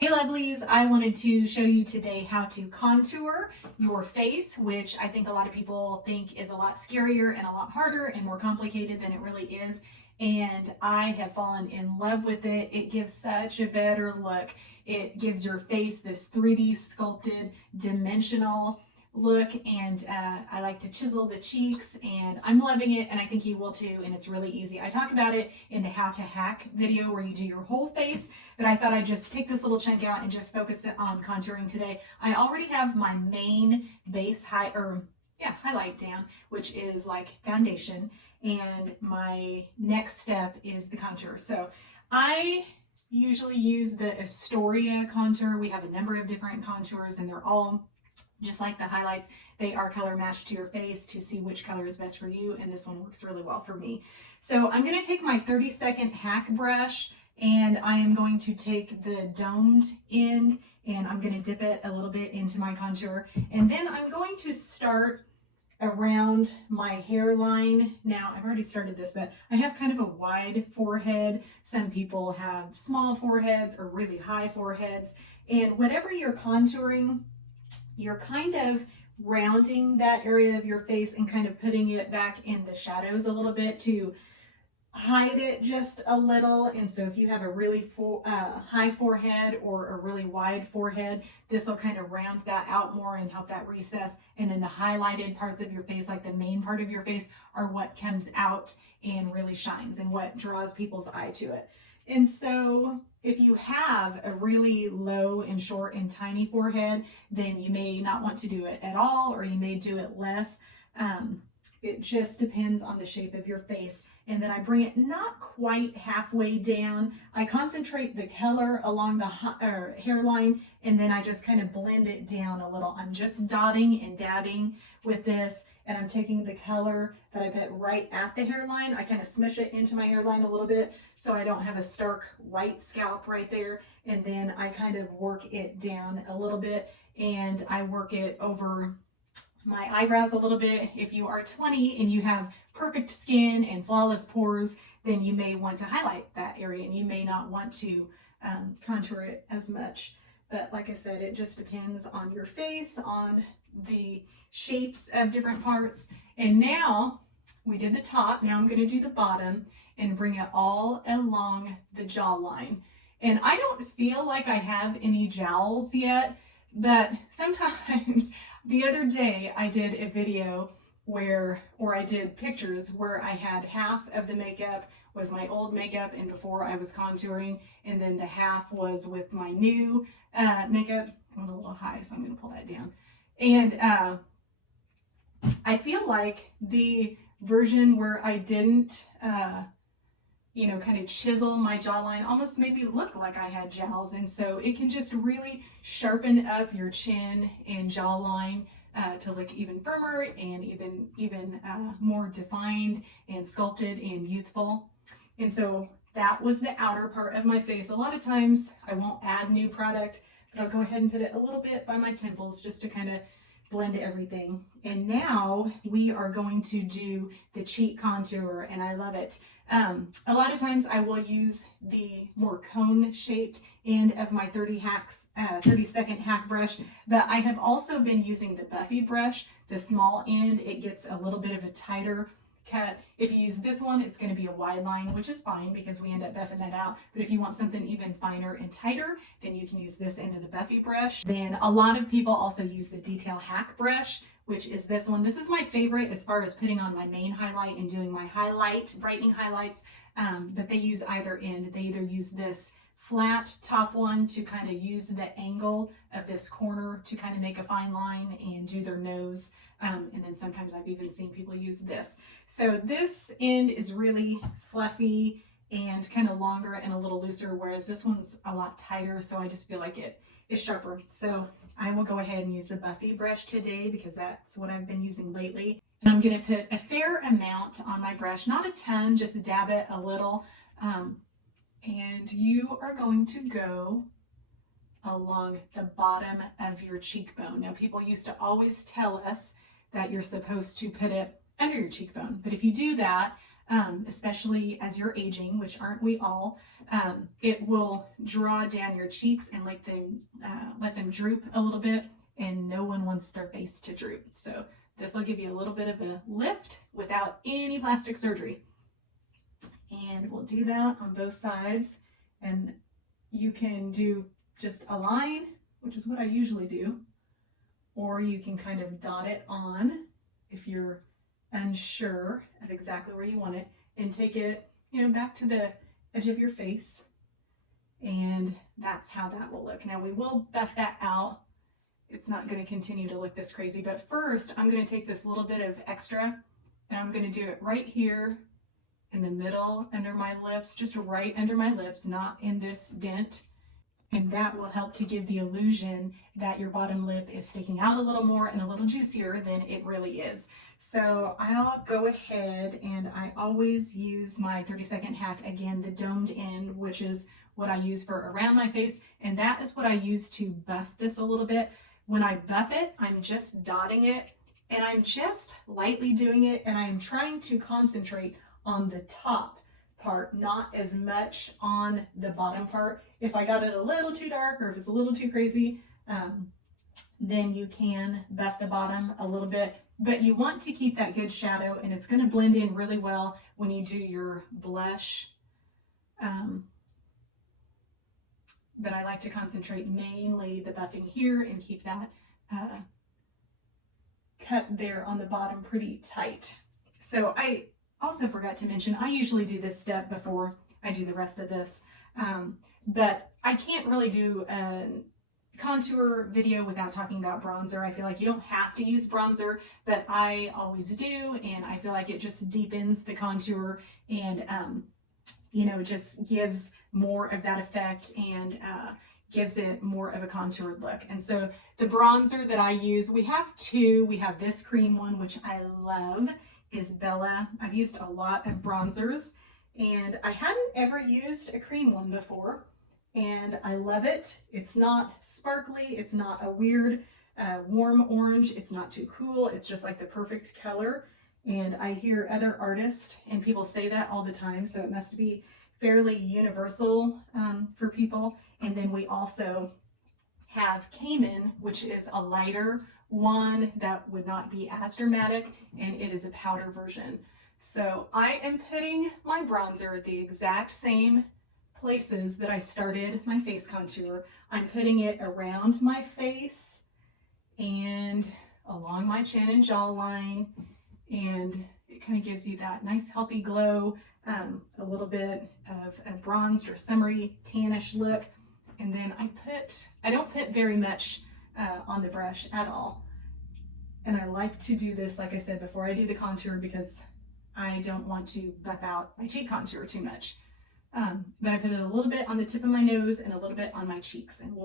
Hey lovelies, I wanted to show you today how to contour your face, which I think a lot of people think is a lot scarier and a lot harder and more complicated than it really is. And I have fallen in love with it. It gives such a better look. It gives your face this 3D sculpted, dimensional look, and I like to chisel the cheeks, and I'm loving it, and I think you will too, and it's really easy. I talk about it in the how to hack video where you do your whole face, but I thought I'd just take this little chunk out and just focus it on contouring today. I already have my main base highlight down, which is like foundation, and my next step is the contour. So I usually use the Astoria contour. We have a number of different contours, and they're all just like the highlights. They are color matched to your face to see which color is best for you, and this one works really well for me. So I'm going to take my 30-second hack brush, and I am going to take the domed end and I'm going to dip it a little bit into my contour, and then I'm going to start around my hairline. Now I've already started this, but I have kind of a wide forehead. Some people have small foreheads or really high foreheads, and whatever you're contouring, you're kind of rounding that area of your face and kind of putting it back in the shadows a little bit to hide it just a little. And so if you have a really high forehead or a really wide forehead, this will kind of round that out more and help that recess. And then the highlighted parts of your face, like the main part of your face, are what comes out and really shines and what draws people's eye to it. And so if you have a really low and short and tiny forehead, then you may not want to do it at all, or you may do it less. It just depends on the shape of your face. And then I bring it not quite halfway down. I concentrate the color along the hairline, and then I just kind of blend it down a little. I'm just dotting and dabbing with this, and I'm taking the color that I put right at the hairline. I kind of smush it into my hairline a little bit so I don't have a stark white scalp right there. And then I kind of work it down a little bit, and I work it over my eyebrows a little bit. If you are 20 and you have perfect skin and flawless pores, then you may want to highlight that area, and you may not want to contour it as much. But like I said, it just depends on your face, on the shapes of different parts. And now we did the top. Now I'm going to do the bottom and bring it all along the jawline. And I don't feel like I have any jowls yet, but sometimes the other day I did a video or I did pictures where I had half of the makeup was my old makeup and before I was contouring, and then the half was with my new makeup. I went a little high, so I'm going to pull that down. And I feel like the version where I didn't, kind of chisel my jawline almost made me look like I had jowls. And so it can just really sharpen up your chin and jawline to look even firmer and even more defined and sculpted and youthful. And so that was the outer part of my face. A lot of times I won't add new product, but I'll go ahead and put it a little bit by my temples just to kind of blend everything. And now we are going to do the cheek contour, and I love it. A lot of times I will use the more cone shaped end of my 30-second hack brush, but I have also been using the Buffy brush, the small end. It gets a little bit of a tighter cut. If you use this one, it's going to be a wide line, which is fine because we end up buffing that out. But if you want something even finer and tighter, then you can use this end of the Buffy brush. Then a lot of people also use the Detail Hack brush, which is this one. This is my favorite as far as putting on my main highlight and doing my brightening highlights, but they use either end. They either use this flat top one to kind of use the angle of this corner to kind of make a fine line and do their nose. And then sometimes I've even seen people use this. So this end is really fluffy and kind of longer and a little looser, whereas this one's a lot tighter. So I just feel like it is sharper. So I will go ahead and use the Buffy brush today because that's what I've been using lately. And I'm going to put a fair amount on my brush, not a ton, just dab it a little. And you are going to go along the bottom of your cheekbone. Now, people used to always tell us that you're supposed to put it under your cheekbone, but if you do that, especially as you're aging, which aren't we all. It will draw down your cheeks and let them droop a little bit, and no one wants their face to droop. So this will give you a little bit of a lift without any plastic surgery. And we'll do that on both sides. And you can do just a line, which is what I usually do, or you can kind of dot it on if you're unsure of exactly where you want it, and take it, back to the edge of your face. And that's how that will look. Now we will buff that out. It's not going to continue to look this crazy, but first I'm going to take this little bit of extra and I'm going to do it right here in the middle under my lips, just right under my lips, not in this dent. And that will help to give the illusion that your bottom lip is sticking out a little more and a little juicier than it really is. So I'll go ahead, and I always use my 30-second hack, again, the domed end, which is what I use for around my face. And that is what I use to buff this a little bit. When I buff it, I'm just dotting it, and I'm just lightly doing it, and I'm trying to concentrate on the top part, not as much on the bottom part. If I got it a little too dark or if it's a little too crazy, then you can buff the bottom a little bit, but you want to keep that good shadow, and it's going to blend in really well when you do your blush. But I like to concentrate mainly the buffing here and keep that cut there on the bottom pretty tight. So I also forgot to mention, I usually do this step before I do the rest of this, but I can't really do a contour video without talking about bronzer. I feel like you don't have to use bronzer, but I always do, and I feel like it just deepens the contour and just gives more of that effect and gives it more of a contoured look. And so the bronzer that I use, we have two. We have this cream one, which I love, is Bella. I've used a lot of bronzers, and I hadn't ever used a cream one before, and I love it. It's not sparkly. It's not a weird warm orange. It's not too cool. It's just like the perfect color. And I hear other artists and people say that all the time, so it must be fairly universal for people. And then we also have Cayman, which is a lighter one that would not be as dramatic, and it is a powder version. So I am putting my bronzer at the exact same places that I started my face contour. I'm putting it around my face and along my chin and jawline, and it kind of gives you that nice healthy glow, a little bit of a bronzed or summery tannish look. And then I don't put very much on the brush at all. And I like to do this, like I said, before I do the contour, because I don't want to buff out my cheek contour too much. But I put it a little bit on the tip of my nose and a little bit on my cheeks, and we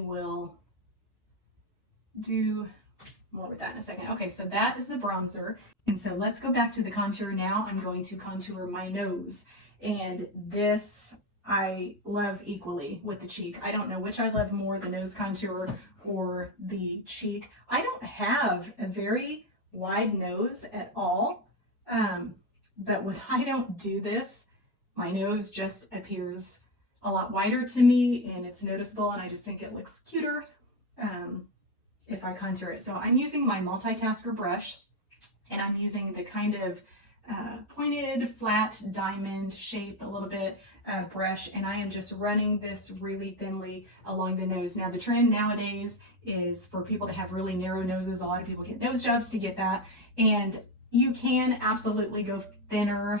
will do more with that in a second. Okay, so that is the bronzer. And so let's go back to the contour now. I'm going to contour my nose. And this I love equally with the cheek. I don't know which I love more, the nose contour or the cheek. I don't have a very wide nose at all. But when I don't do this, my nose just appears a lot wider to me, and it's noticeable, and I just think it looks cuter if I contour it. So I'm using my multitasker brush, and I'm using the kind of pointed, flat diamond shape, a little bit brush, and I am just running this really thinly along the nose. Now the trend nowadays is for people to have really narrow noses. A lot of people get nose jobs to get that, and you can absolutely go thinner,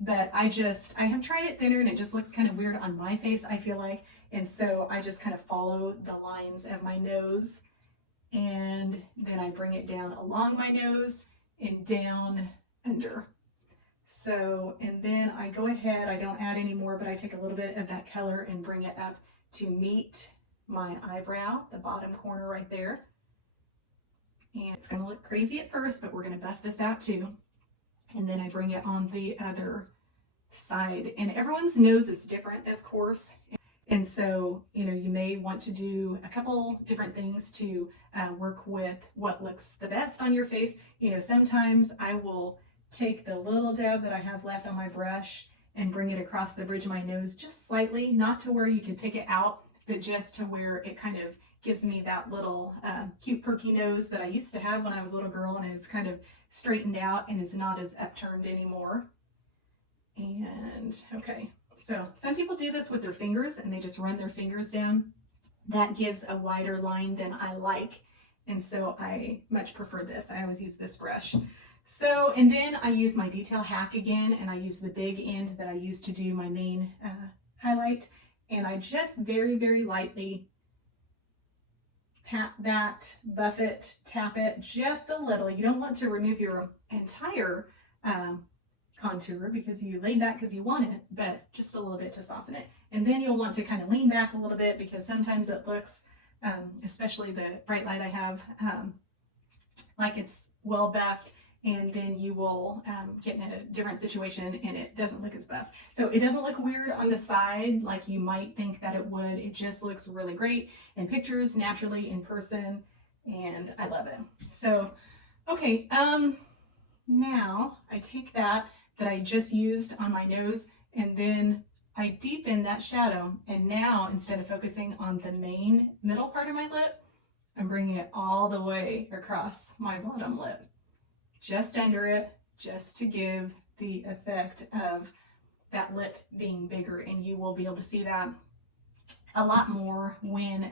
but I have tried it thinner, and it just looks kind of weird on my face, I feel like. And so I just kind of follow the lines of my nose, and then I bring it down along my nose and down under. So, and then I go ahead, I don't add any more, but I take a little bit of that color and bring it up to meet my eyebrow, the bottom corner right there. And it's going to look crazy at first, but we're going to buff this out too. And then I bring it on the other side. And everyone's nose is different, of course. And so, you may want to do a couple different things to work with what looks the best on your face. Sometimes I will take the little dab that I have left on my brush and bring it across the bridge of my nose just slightly, not to where you can pick it out, but just to where it kind of gives me that little cute perky nose that I used to have when I was a little girl, and is kind of straightened out and is not as upturned anymore. And okay, so some people do this with their fingers and they just run their fingers down. That gives a wider line than I like, and so I much prefer this. I always use this brush. So, and then I use my detail hack again, and I use the big end that I used to do my main highlight, and I just very, very lightly pat that, buff it, tap it just a little. You don't want to remove your entire contour because you laid that because you want it, but just a little bit to soften it. And then you'll want to kind of lean back a little bit, because sometimes it looks, especially the bright light I have, like it's well buffed, and then you will get in a different situation and it doesn't look as buff. So it doesn't look weird on the side like you might think that it would. It just looks really great in pictures, naturally in person, and I love it. So, okay, now I take that I just used on my nose, and then I deepen that shadow. And now, instead of focusing on the main middle part of my lip, I'm bringing it all the way across my bottom lip, just under it, just to give the effect of that lip being bigger. And you will be able to see that a lot more when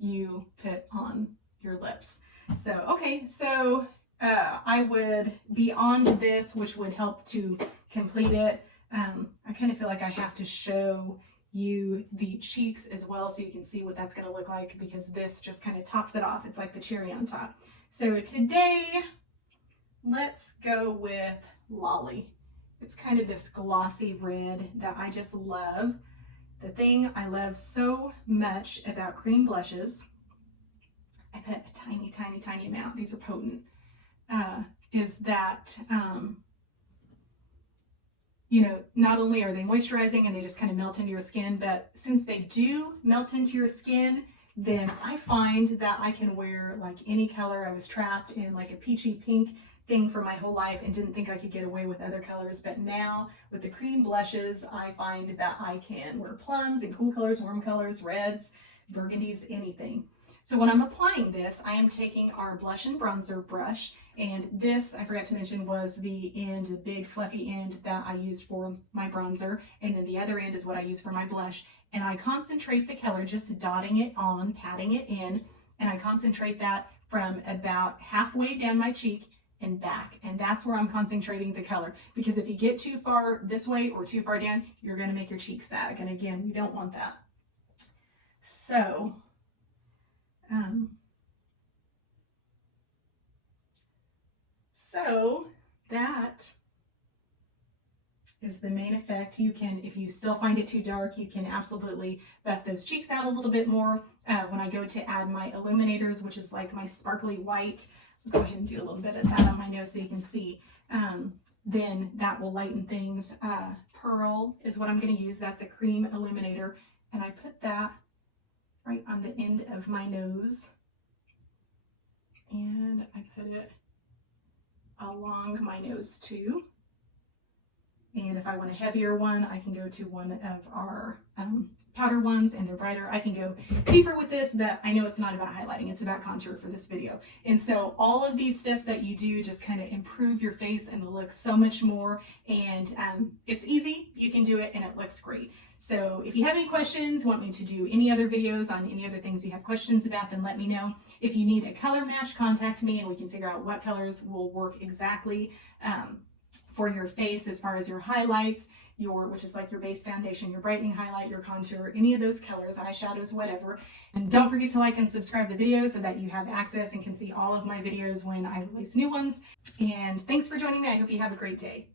you put on your lips. So, okay, so I would, beyond this, which would help to complete it, I kind of feel like I have to show you the cheeks as well, so you can see what that's going to look like, because this just kind of tops it off. It's like the cherry on top. So today, let's go with Lolly. It's kind of this glossy red that I just love. The thing I love so much about cream blushes, I put a tiny, tiny, tiny amount, these are potent, is that, not only are they moisturizing and they just kind of melt into your skin, but since they do melt into your skin, then I find that I can wear like any color. I was trapped in like a peachy pink thing for my whole life and didn't think I could get away with other colors, but now with the cream blushes, I find that I can wear plums and cool colors, warm colors, reds, burgundies, anything. So when I'm applying this, I am taking our blush and bronzer brush, and this, I forgot to mention, was the end, the big fluffy end that I used for my bronzer, and then the other end is what I use for my blush. And I concentrate the color, just dotting it on, patting it in, and I concentrate that from about halfway down my cheek and back. And that's where I'm concentrating the color, because if you get too far this way or too far down, you're going to make your cheek sag. And again, we don't want that. So, that is the main effect. You can, if you still find it too dark, you can absolutely buff those cheeks out a little bit more. When I go to add my illuminators, which is like my sparkly white, I'll go ahead and do a little bit of that on my nose so you can see. Then that will lighten things. Pearl is what I'm going to use. That's a cream illuminator. And I put that right on the end of my nose. And I put it along my nose too. And if I want a heavier one, I can go to one of our powder ones, and they're brighter. I can go deeper with this, but I know it's not about highlighting, it's about contour for this video. And so all of these steps that you do just kind of improve your face and the look so much more. And it's easy, you can do it, and it looks great. So if you have any questions, want me to do any other videos on any other things you have questions about, then let me know. If you need a color match, contact me and we can figure out what colors will work exactly for your face as far as your highlights, which is like your base foundation, your brightening highlight, your contour, any of those colors, eyeshadows, whatever. And don't forget to like and subscribe to the video so that you have access and can see all of my videos when I release new ones. And thanks for joining me. I hope you have a great day.